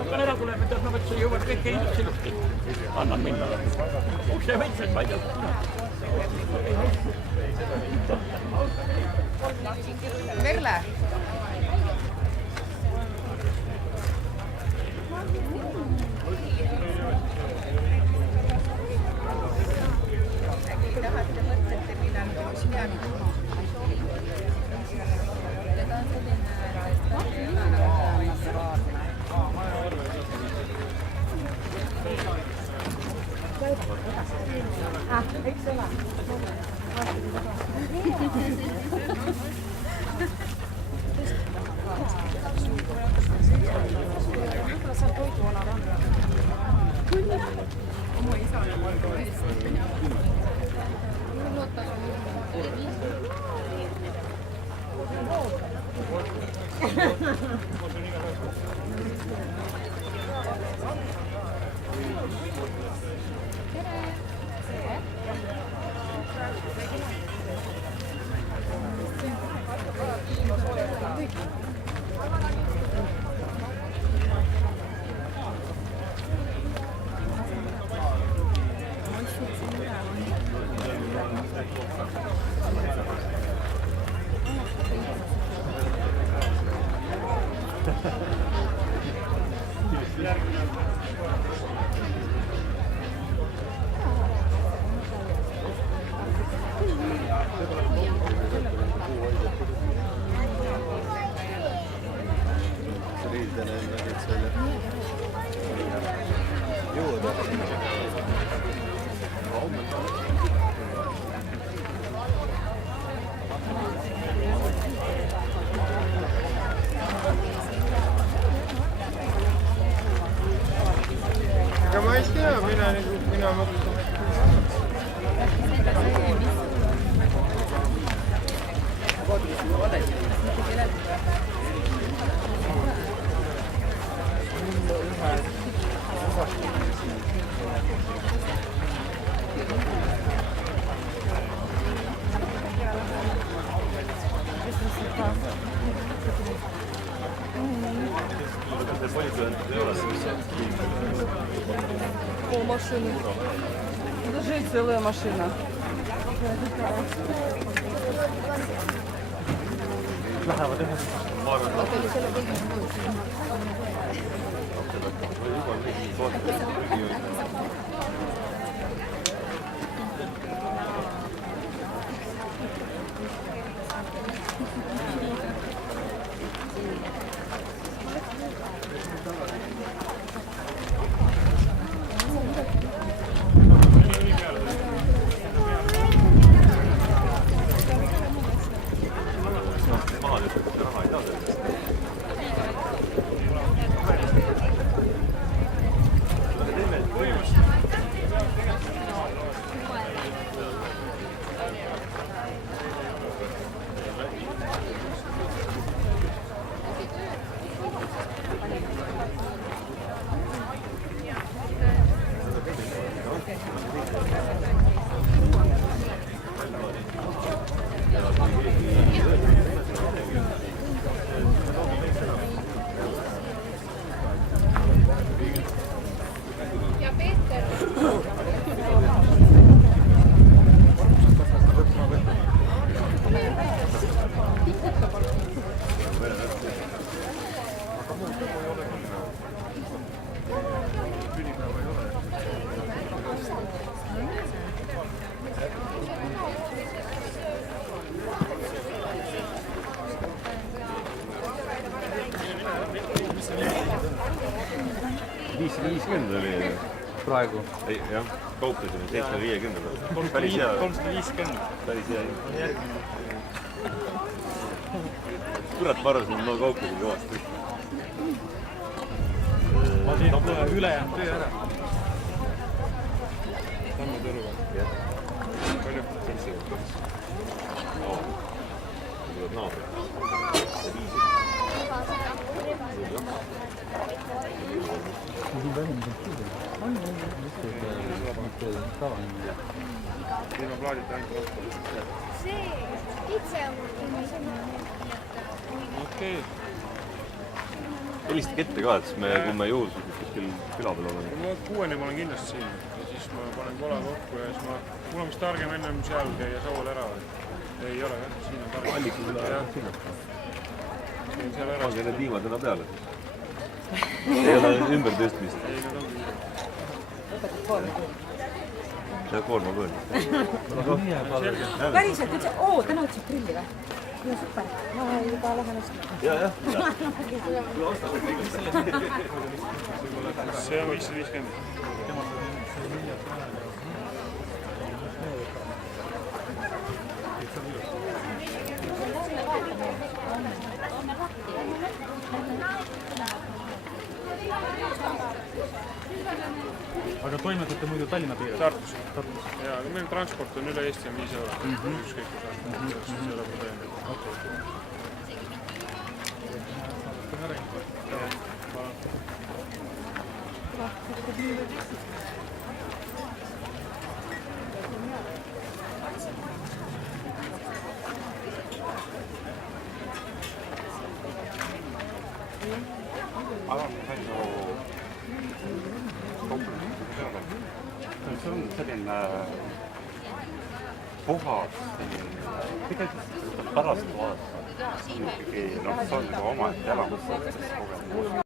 Aga ära tuleb, et ma võtsin jõuad kõik ehitud sinusti. Annan minna. Ukse võitsen, ma ei tea. Merle. Äkki tahate mõtlete, millal koos jäänud? Eks ole. Võib-olla seal toidualal on. Oma isale Aga ma ei tea, mina mõtlen. Пол машины. Даже целая машина. 550 oli praegu. ei, jah, kauplesime 750. Päris hea. 350. Päris hea. Kurat, ma arvasin, et ma kauplesin kõvasti. Ma teen ülejäänud töö ära. Samme tõruga. Palju? 7. Tulevad naabrid. Ilma plaadita ainult vastu. See itse on Okei. Helistage ette ka, et siis kui me juhuslikult kuskil küla peal oleme. Kui ma 6-ni ma olen kindlasti siin ja siis ma panen kola kokku ja siis mul on vist targem ennem seal käia Sauel ära. Ei ole jah, siin on targem. Allikul üle sinna. Siin seal ära. Pange need viimad enam peale. Ei ole ümber tõstmist. Ei, need ongi. See koorma võõrd. Päriselt üldse, täna võtsid prilli või? Ja super, ma juba lähen ostma. Jah. See on 550. Aga toimetate muidu Tallinna piiril? Tartus. Jaa, aga meil transport on üle Eesti on 5 €. Ükskõik kus on. See ei ole probleem. See on selline puhas, tegelikult pärast vaadata, ikkagi see on juba omaette elamus.